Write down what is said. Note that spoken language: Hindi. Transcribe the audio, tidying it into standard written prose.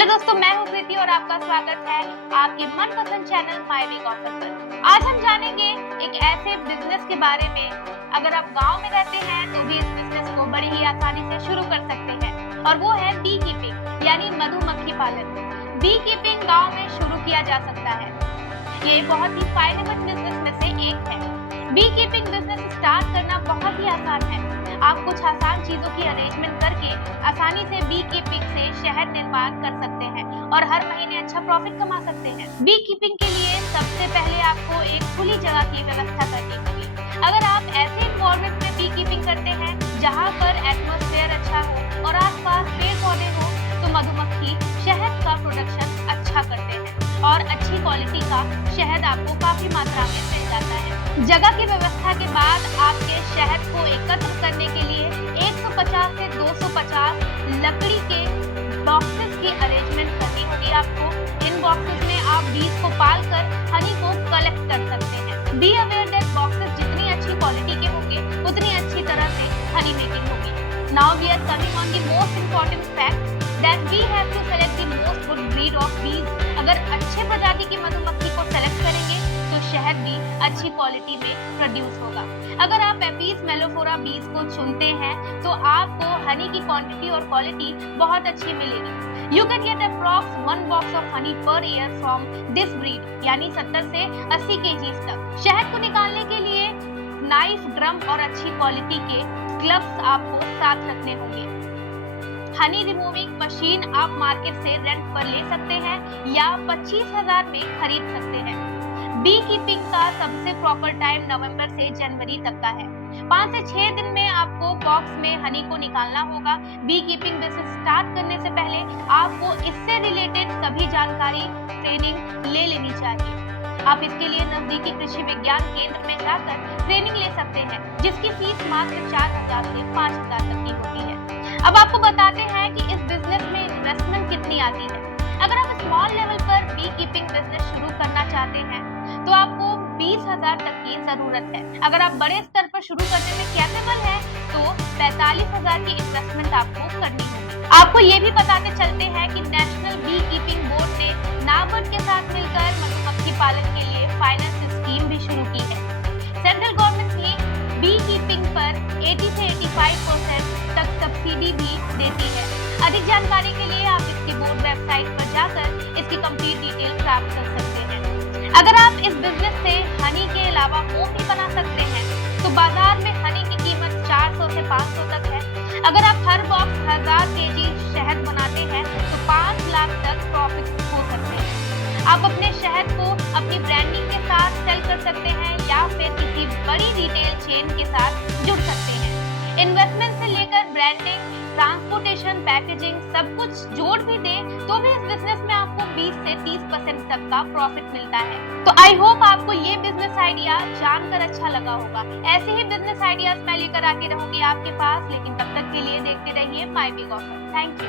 हेलो दोस्तों, मैं हूं प्रीति और आपका स्वागत है आपके मनपसंद चैनल माय वीक ऑफर पर। आज हम जानेंगे एक ऐसे बिजनेस के बारे में, अगर आप गांव में रहते हैं तो भी इस बिजनेस को बड़ी ही आसानी से शुरू कर सकते हैं, और वो है बी कीपिंग यानी मधुमक्खी पालन। बी कीपिंग गाँव में शुरू किया जा सकता है। ये बहुत ही फायदेमंद बिजनेस में से एक है। बी कीपिंग बिजनेस स्टार्ट करना बहुत ही आसान है। आप कुछ आसान चीजों की अरेंजमेंट करके आसानी से बी कीपिंग से शहद निर्माण कर सकते हैं और हर महीने अच्छा प्रॉफिट कमा सकते हैं। बी कीपिंग के लिए सबसे पहले आपको एक खुली जगह की व्यवस्था करनी होगी। अगर आप ऐसे एनवायरनमेंट में बी कीपिंग करते हैं जहां पर एटमॉस्फेयर अच्छा हो और आसपास पेड़ पौधे हो, तो मधुमक्खी शहद का प्रोडक्शन अच्छा करते हैं और अच्छी क्वालिटी का शहद आपको काफी मात्रा में मिल जाता है। जगह की व्यवस्था के बाद आपके शहद को एकत्र करने के लिए 150 से 250 लकड़ी के बॉक्सेस की अरेंजमेंट करनी होगी आपको। इन बॉक्सेस में आप बीज को पालकर हनी को कलेक्ट कर सकते हैं। बी अवेयर दैट बॉक्सेस जितनी अच्छी क्वालिटी के होंगे उतनी अच्छी तरह से हनी मेकिंग होगी। Now we are coming on the most important fact that we have to select the most good breed of bees. अगर अच्छे प्रजाति की मधुमक्खी को सेलेक्ट करेंगे तो शहद भी अच्छी क्वालिटी में प्रोड्यूस होगा। अगर आप एपिस मेलोफोरा बीज को चुनते हैं तो आपको हनी की क्वांटिटी और क्वालिटी बहुत अच्छी मिलेगी। You can get approx 1 box of honey per year from this breed, यानी 70 से 80 केजी तक। शहद को निकालने के लिए नाइफ, ड्रम और अच्छी क्वालिटी के ग्लव्स आपको साथ रखने होंगे। हनी रिमूविंग मशीन आप मार्केट से रेंट पर ले सकते हैं या 25,000 में खरीद सकते हैं। बी कीपिंग का सबसे प्रॉपर टाइम नवंबर से जनवरी तक का है। 5 से 6 दिन में आपको बॉक्स में हनी को निकालना होगा। बी कीपिंग बिजनेस स्टार्ट करने से पहले आपको इससे रिलेटेड सभी जानकारी, ट्रेनिंग ले लेनी चाहिए। आप इसके लिए नजदीकी कृषि विज्ञान केंद्र में जाकर ट्रेनिंग ले सकते हैं, जिसकी फीस मात्र 4,000 से 5,000 तक की होती है। अब आपको बताते हैं कि इस बिजनेस में इन्वेस्टमेंट कितनी आती है। अगर आप स्मॉल लेवल पर बी कीपिंग बिजनेस शुरू करना चाहते हैं तो आपको 20,000 तक की जरूरत है। अगर आप बड़े स्तर पर शुरू करने में कैपेबल हैं तो 45,000 की इन्वेस्टमेंट आपको करनी होगी। आपको ये भी बताते चलते हैं कि नेशनल बी कीपिंग बोर्ड ने नाबार्ड के साथ मिलकर मधुमक्खी पालन के लिए फाइनेंस स्कीम भी शुरू की है। सेंट्रल गवर्नमेंट भी बी कीपिंग पर 80 से 85% तक सब्सिडी भी देती है। अधिक जानकारी के लिए आप इसकी बोर्ड वेबसाइट पर जाकर इसकी कंप्लीट डिटेल प्राप्त कर सकते हैं। अगर आप इस बिजनेस से हनी के अलावा मोम भी बना सकते हैं तो बाजार में हनी की कीमत 400 से 500 तक है। अगर आप हर बॉक्स 1000 केजी शहद बनाते हैं तो 5 लाख तक प्रॉफिट हो सकते हैं। आप अपने शहद को अपनी ब्रांडिंग के साथ सेल कर सकते हैं या फिर किसी बड़ी रिटेल चेन के साथ जुड़ सकते हैं। इन्वेस्टमेंट से लेकर ब्रांडिंग, ट्रांसपोर्टेशन, पैकेजिंग सब कुछ जोड़ भी दें तो भी इस बिजनेस में आपको 20 से 30% तक का प्रॉफिट मिलता है। तो आई होप आपको ये बिजनेस आइडिया जानकर अच्छा लगा होगा। ऐसे ही बिजनेस आइडियाज मैं लेकर आती रहूंगी आपके पास, लेकिन तब तक के लिए देखते रहिए my week offer. Thank you.